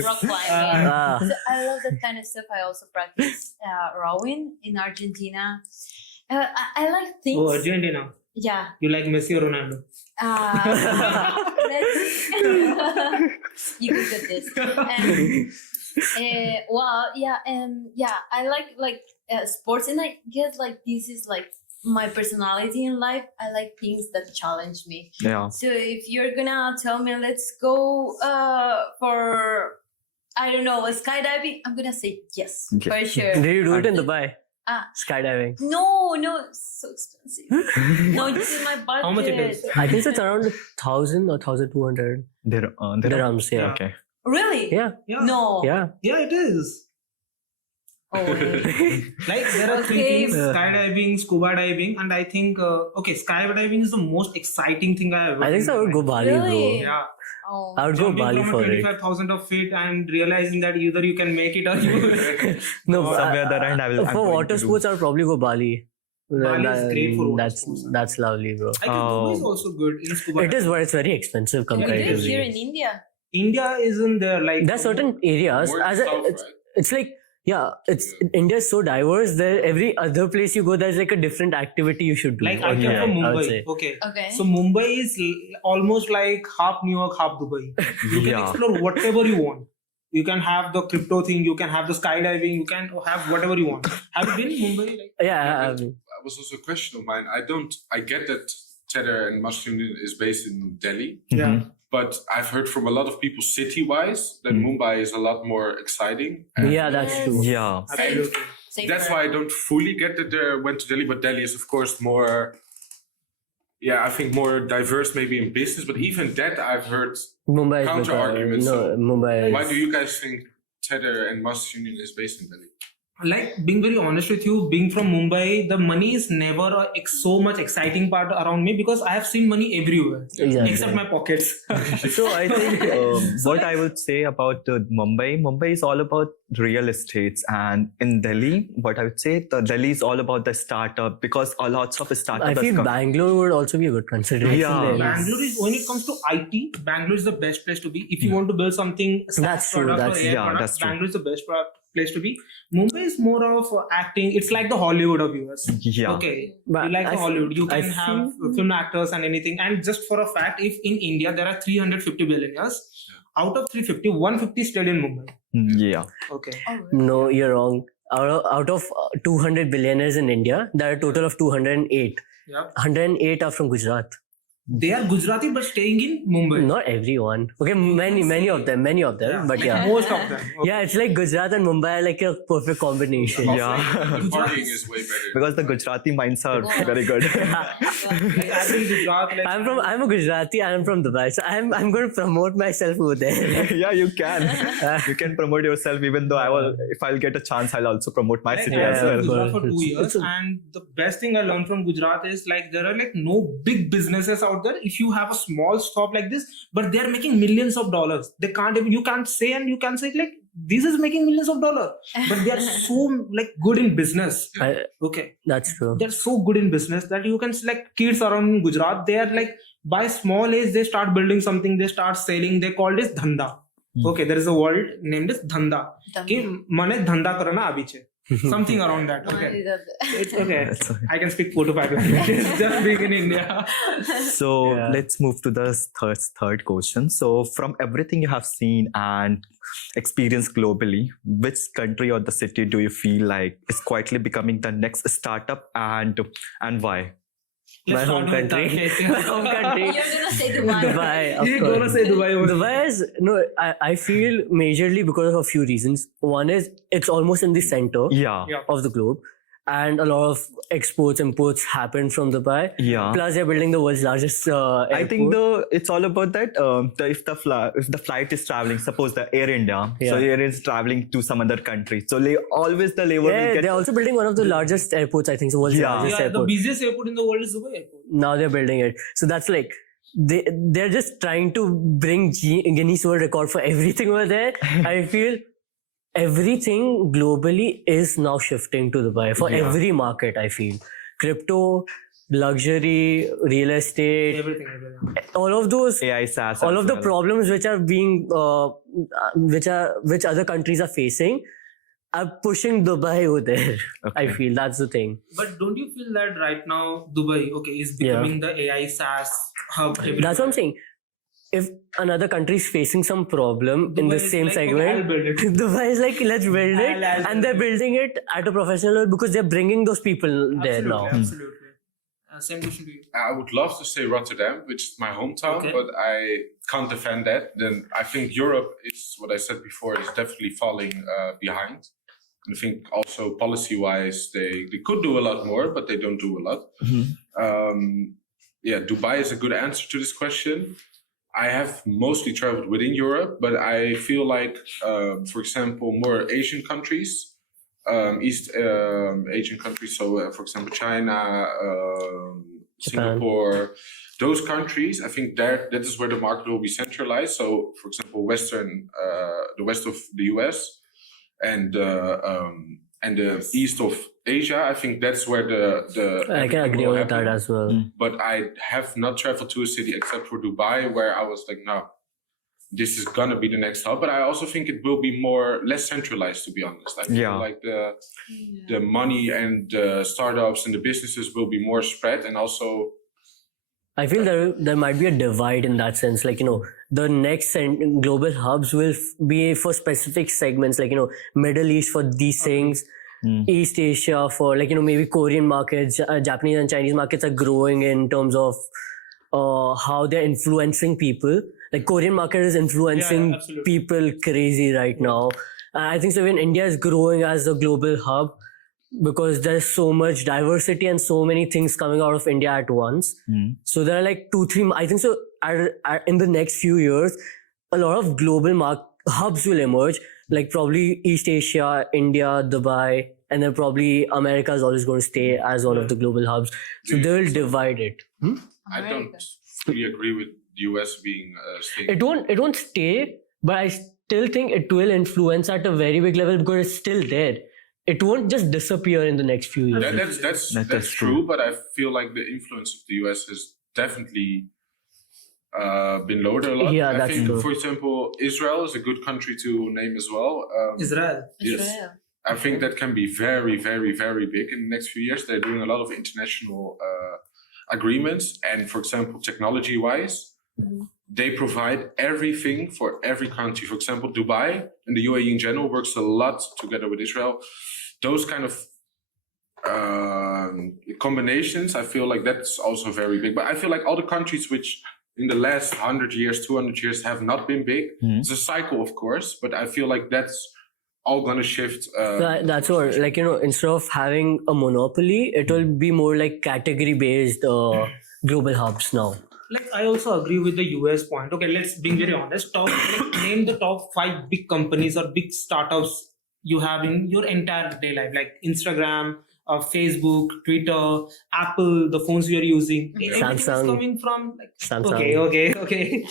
rock climbing. Ah. So I love that kind of stuff. I also practice rowing in Argentina. I like things. Oh, Argentina. Yeah. You like Messi or Ronaldo? You can get this. I like sports, and I guess like this is like my personality in life. I like things that challenge me. Yeah. So if you're gonna tell me let's go for, I don't know, skydiving, I'm gonna say yes, Okay. for sure. Did you do it in Dubai? Ah. Skydiving. No, it's so expensive. No, this is my budget. How much it is? I think it's around 1,000 or 1,200 dirhams. Yeah. Okay. Really? Yeah. Yeah. No. Yeah. Yeah, it is. Oh, wait. Like there are three Okay. things: skydiving, scuba diving, and I think skydiving is the most exciting thing I ever. I think so. I would go Bali, Really? Yeah, Oh. bro. I would go jumping Bali from for it. 25,000 of feet and realizing that either you can make it or you. No, Somewhere the end I will. I'm for going water to do. sports, I'll probably go Bali. Bali is great for water that's sports. that's lovely, bro. I think Dubai is also good in scuba. It is, but it's very expensive We do it comparatively. here in India. India isn't there like. There are certain areas. More As south, it's, right? it's like, yeah, it's India is so diverse. There, every other place you go, there's like a different activity you should do. Like I Or came yeah, from I would Mumbai. say. Okay. Okay. So Mumbai is almost like half New York, half Dubai. You can Yeah. explore whatever you want. You can have the crypto thing. You can have the skydiving. You can have whatever you want. Have you been in Mumbai? Like, Yeah, That was also a question of mine. I get that Cheddar and Mushroom is based in Delhi, yeah. but I've heard from a lot of people city-wise that Mumbai is a lot more exciting. And yeah, that's Yes. true. Yeah. Absolutely. Safer. that's why I don't fully get that they went to Delhi, but Delhi is of course more, yeah, I think more diverse maybe in business, but even that I've heard. Mumbai is Counter arguments, no, so Mumbai. Why do you guys think Tether and Masters Union is based in Delhi? Like, being very honest with you, being from Mumbai, the money is never so much exciting part around me, because I have seen money everywhere Exactly. except my pockets. So I think what I would say about Mumbai is all about real estates, and in Delhi, what I would say, the Delhi is all about the startup, because lots of startups. I feel Bangalore would also be a good consideration. Yeah. there. Bangalore is, when it comes to IT, Bangalore is the best place to be. If you want to build something, That's true, product that's- or AI yeah, product, that's true. Bangalore is the best place to be. Mumbai is more of acting. It's like the Hollywood of US. Yeah. Okay, But you like I the f- Hollywood. You I can have feel- film actors and anything. And just for a fact, if in India there are 350 billionaires, out of 350, 150 stayed in Mumbai. Yeah. Okay. Oh, really? No, you're wrong. Out of 200 billionaires in India, there are a total of 208. Yeah. 108 are from Gujarat. They are Gujarati but staying in Mumbai. Not everyone. Okay, many of them, but yeah. Most of them. Okay. Yeah, it's like Gujarat and Mumbai are like a perfect combination. Yeah. The partying is way better. Because the Gujarati minds are Wow. very good. Like, I've been Gujarat, like, I'm a Gujarati. I'm from Dubai, so I'm going to promote myself over there. Yeah, you can. You can promote yourself, even though if I'll get a chance, I'll also promote my city I as was in well. Gujarat for 2 years, It's a- and the best thing I learned from Gujarat is like there are like no big businesses out there. If you have a small shop like this, but they are making millions of dollars. They can't even, you can't say like this is making millions of dollars, but they are so like good in business. Okay, That's true. they're so good in business that you can select kids around in Gujarat. They are like by small age they start building something. They start selling. They call this dhanda. Okay, there is a word named as dhanda. कि मने धंधा करना अभी छे. Something around that. Okay. It's okay. I can speak 4 to 5 languages just being in India. So Yeah. let's move to the third question. So from everything you have seen and experienced globally, which country or the city do you feel like is quietly becoming the next startup, and why? My home start with country. that. My home country. You're gonna say Dubai. Dubai, of You're course. gonna say Dubai. only. Dubai is no. I feel majorly because of a few reasons. One is it's almost in the center Yeah. Yeah. of the globe, and a lot of exports imports happen from Dubai. Yeah. Plus, they're building the world's largest airport. I think it's all about that. If the flight is traveling, suppose the Air India, so Yeah. Air is traveling to some other country, so always the labor will Yeah, get. they're also building one of the largest airports. I think the world's Yeah. largest Yeah, the airport. busiest airport in the world is Dubai airport. Now they're building it. So that's like they're just trying to bring Guinness World Record for everything over there. I feel everything globally is now shifting to Dubai for Yeah. every market. I feel crypto, luxury, real estate, Everything. all of those. AI SaaS. All as of the well. problems which are being which other countries are facing are pushing Dubai over there. I Okay. feel that's the thing. But don't you feel that right now Dubai, okay, is Yeah. becoming the AI SaaS hub? That's what I'm saying. If another country is facing some problem in Dubai the is same like, okay, segment, I'll build it. Dubai is like, let's build it, I'll and they're build building it at a professional level because they're bringing those people there Absolutely, now. absolutely. Same question to you. I would love to say Rotterdam, which is my hometown, Okay. but I can't defend that. Then I think Europe is what I said before is definitely falling behind. And I think also policy-wise, they could do a lot more, but they don't do a lot. Yeah, Dubai is a good answer to this question. I have mostly traveled within Europe, but I feel like, for example, more Asian countries, East Asian countries, so for example, China, Japan. Singapore, those countries, I think that is where the market will be centralized. So, for example, the west of the US and the east of Asia, I think that's where the I can agree will with that happen. as well. But I have not traveled to a city except for Dubai, where I was like, no, this is gonna be the next hub. But I also think it will be less centralized, to be honest. I feel Yeah. like the money and the startups and the businesses will be more spread, and also I feel there might be a divide in that sense. Like, the next global hubs will be for specific segments, like, Middle East for these things, East Asia for like, maybe Korean markets, Japanese and Chinese markets are growing in terms of how they're influencing people. Like Korean market is influencing absolutely. people crazy right now. I think so when India is growing as a global hub, because there's so much diversity and so many things coming out of India at once. Mm. So there are like 2-3, I think so in the next few years, a lot of global hubs will emerge, like probably East Asia, India, Dubai, and then probably America is always going to stay as one of the global hubs. So they'll divide it. I don't fully agree with the US being state. It won't stay, but I still think it will influence at a very big level because it's still there. It won't just disappear in the next few years. That's true, but I feel like the influence of the US has definitely been lowered a lot. Yeah, I that's think, true. for example, Israel is a good country to name as well. Israel. Yes. Israel. I think that can be very, very, very big in the next few years. They're doing a lot of international agreements, and for example, technology-wise, they provide everything for every country. For example, Dubai and the UAE in general works a lot together with Israel. Those kind of combinations, I feel like that's also very big. But I feel like all the countries which in the last 100 years, 200 years have not been big. It's a cycle, of course, but I feel like that's all gonna shift. That's what, like, instead of having a monopoly, it will be more like category-based global hubs now. Like, I also agree with the US point. Okay, let's be very honest. Name the top 5 big companies or big startups you have in your entire day life, like Instagram, Facebook, Twitter, Apple, the phones you are using. Everything is Samsung. coming from like, Samsung. okay.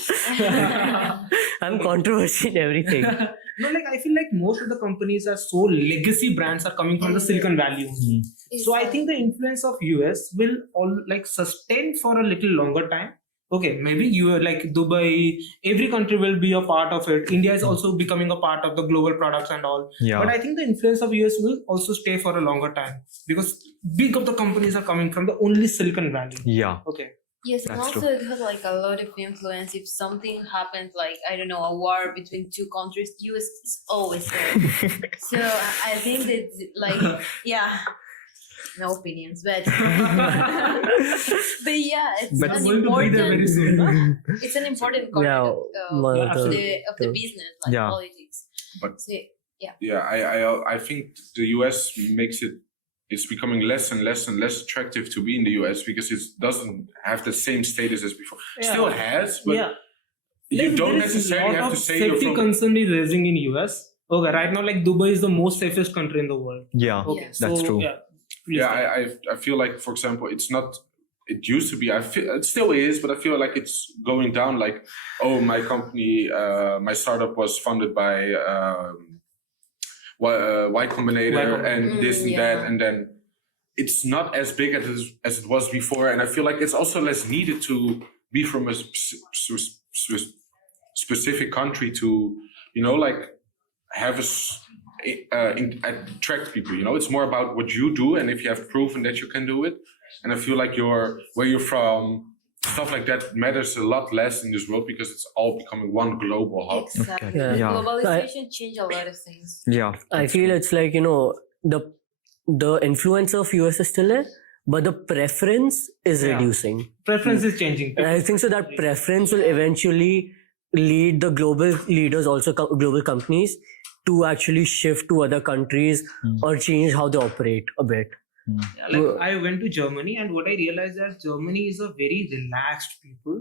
I'm controversy in everything. No, like I feel like most of the companies are so legacy brands are coming from the Silicon Valley. So I think the influence of US will all like sustain for a little longer time. Okay, maybe you are like Dubai, every country will be a part of it. India is also becoming a part of the global products and all. Yeah. But I think the influence of US will also stay for a longer time because big of the companies are coming from the only Silicon Valley. Yeah. Okay. Yes, and That's also it has like a lot of influence. If something happens, like I don't know, a war between two countries, US is always there. So I think that like no opinions, but but yeah, it's But an going to be there very important. soon. It's an important component one of of the business, like Yeah. politics. But- So, I think the US makes it. It's becoming less and less and less attractive to be in the US because it doesn't have the same status as before. Still has, but you don't necessarily have to say you're safety from. concern is raising in US. Okay, right now like Dubai is the most safest country in the world. Yeah. Okay, Yeah. That's true. Yeah, please Yeah, start. I feel like, for example, it's not. It used to be. I feel it still is, but I feel like it's going down. Like, oh, my company, my startup was funded by Y Combinator and this and that, and then it's not as big as it was before. And I feel like it's also less needed to be from a specific country to, like, have attract people. It's more about what you do, and if you have proven that you can do it. And I feel like where you're from, stuff like that matters a lot less in this world because it's all becoming one global hub. exactly. Yeah. Globalization changed a lot of things. Yeah. I feel it's like, the influence of US is still there, but the preference is Yeah. reducing. Preference is changing. And I think so that preference will eventually lead the global leaders, also global companies, to actually shift to other countries or change how they operate a bit. Yeah, like I went to Germany, and what I realized that Germany is a very relaxed people.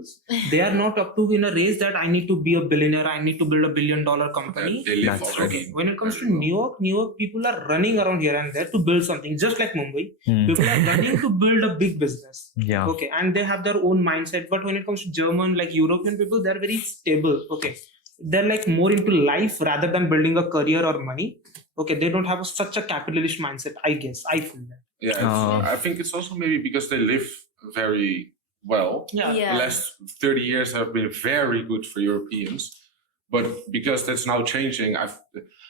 They are not up to in a race that I need to be a billionaire, I need to build $1 billion company. They live That's already. When it comes to New York people are running around here and there to build something, just like Mumbai. People are running to build a big business. Yeah. Okay, and they have their own mindset. But when it comes to German, like European people, they're very stable. Okay, they're like more into life rather than building a career or money. Okay, they don't have such a capitalist mindset. I guess I feel that. Yeah, I think it's also maybe because they live very well. Yeah. Yeah. The last 30 years have been very good for Europeans, but because that's now changing,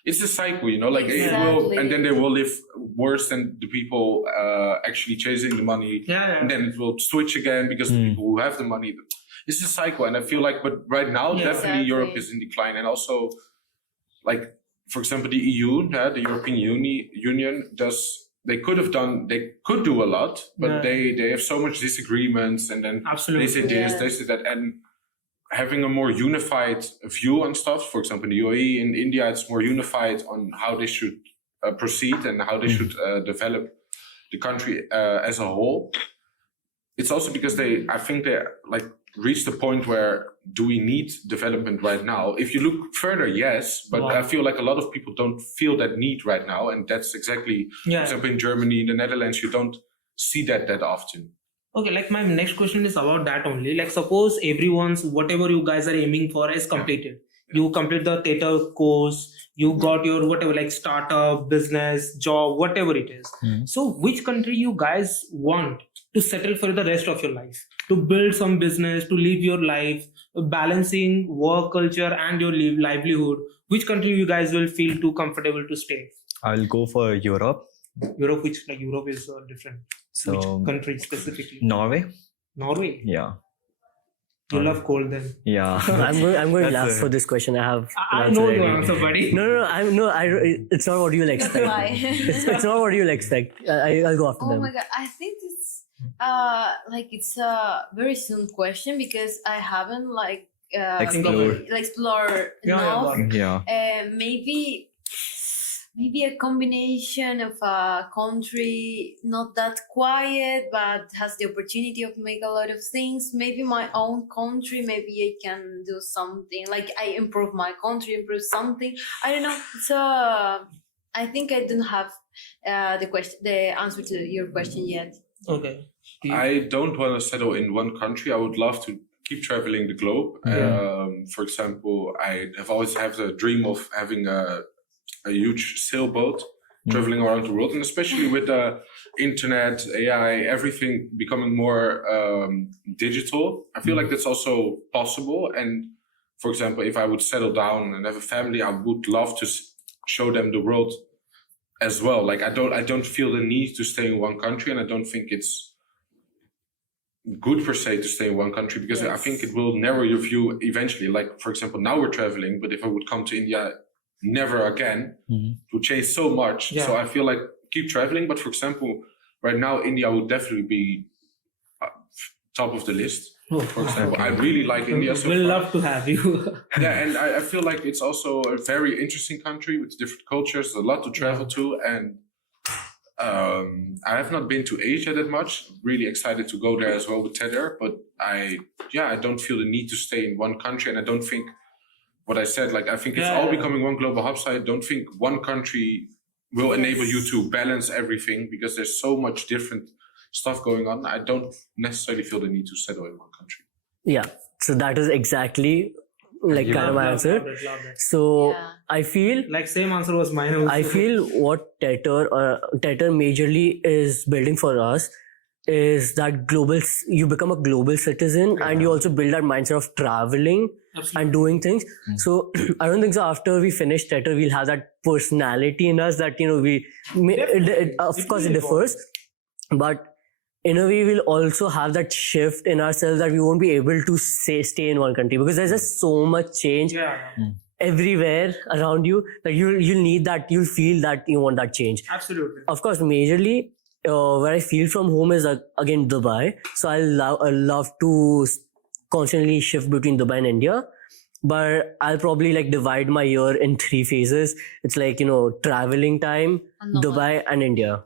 it's a cycle, like it will, Exactly. and then they will live worse than the people actually chasing the money, Yeah. and then it will switch again because the people who have the money. It's a cycle, and I feel like, but right now, Yeah. definitely Exactly. Europe is in decline, and also, like, for example, the EU, the European Union does. They could do a lot, but Yeah. they have so much disagreements, and then Absolutely. they say this, Yeah. they say that, and having a more unified view on stuff. For example, in the UAE, in India, it's more unified on how they should proceed and how they should develop the country as a whole. It's also because I think they like reached the point where do we need development right now? If you look further, yes, but I feel like a lot of people don't feel that need right now, and that's exactly, for example, in Germany, in the Netherlands, you don't see that often. Okay, like my next question is about that only. Like suppose everyone's whatever you guys are aiming for is completed. You complete the theater course, you got your whatever like startup, business, job, whatever it is. So which country you guys want to settle for the rest of your life? To build some business, to live your life, balancing work culture and your livelihood. Which country you guys will feel too comfortable to stay? I'll go for Europe. Europe, which like Europe is different. So Which country specifically? Norway. Norway. Yeah. You love cold then. Yeah. I'm going That's last it. for this question. I have. I an know answer your ready. answer, buddy. It's not what you'll expect. Why? It's not what you'll expect. I'll go after Oh them. my god, I think it's it's a very soon question because I haven't Explored. explored Yeah, enough. Yeah. Maybe a combination of a country not that quiet but has the opportunity of make a lot of things. Maybe my own country, maybe I can do something like I improve my country, improve something. I don't know. So I think I don't have the answer to your question yet. Okay. I don't want to settle in one country. I would love to keep traveling the globe. For example, I have always had the dream of having a huge sailboat traveling around the world, and especially with the internet, AI, everything becoming more digital, I feel like that's also possible. And for example, if I would settle down and have a family, I would love to show them the world as well. Like I don't feel the need to stay in one country, and I don't think it's good per se to stay in one country because I think it will narrow your view eventually. Like for example, now we're traveling, but if I would come to India never again, it would change so much. Yeah. So I feel like keep traveling. But for example, right now India would definitely be top of the list. For example, I really like India. So We'll far. love to have you. Yeah, and I feel like it's also a very interesting country with different cultures, a lot to travel to, and I have not been to Asia that much. Really excited to go there as well with Tether, but I don't feel the need to stay in one country, and I don't think what I said, like I think it's all becoming one global hub, so I don't think one country will enable you to balance everything because there's so much different stuff going on. I don't necessarily feel the need to settle in one country. Yeah. So that is exactly like kind of my answer. Love it. So Yeah. I feel Like same answer was mine also. I feel what Tether majorly is building for us is that you become a global citizen and you also build that mindset of traveling and doing things. So I don't think so after we finish Tether, we'll have that personality in us that, of course it differs, but in a way we'll also have that shift in ourselves that we won't be able to stay in one country because there's just so much change everywhere around you that you'll need that, you'll feel that you want that change. Absolutely. Of course, majorly where I feel from home is again Dubai. So I love to constantly shift between Dubai and India, but I'll probably like divide my year in 3 phases. It's like, traveling time, And Dubai and India.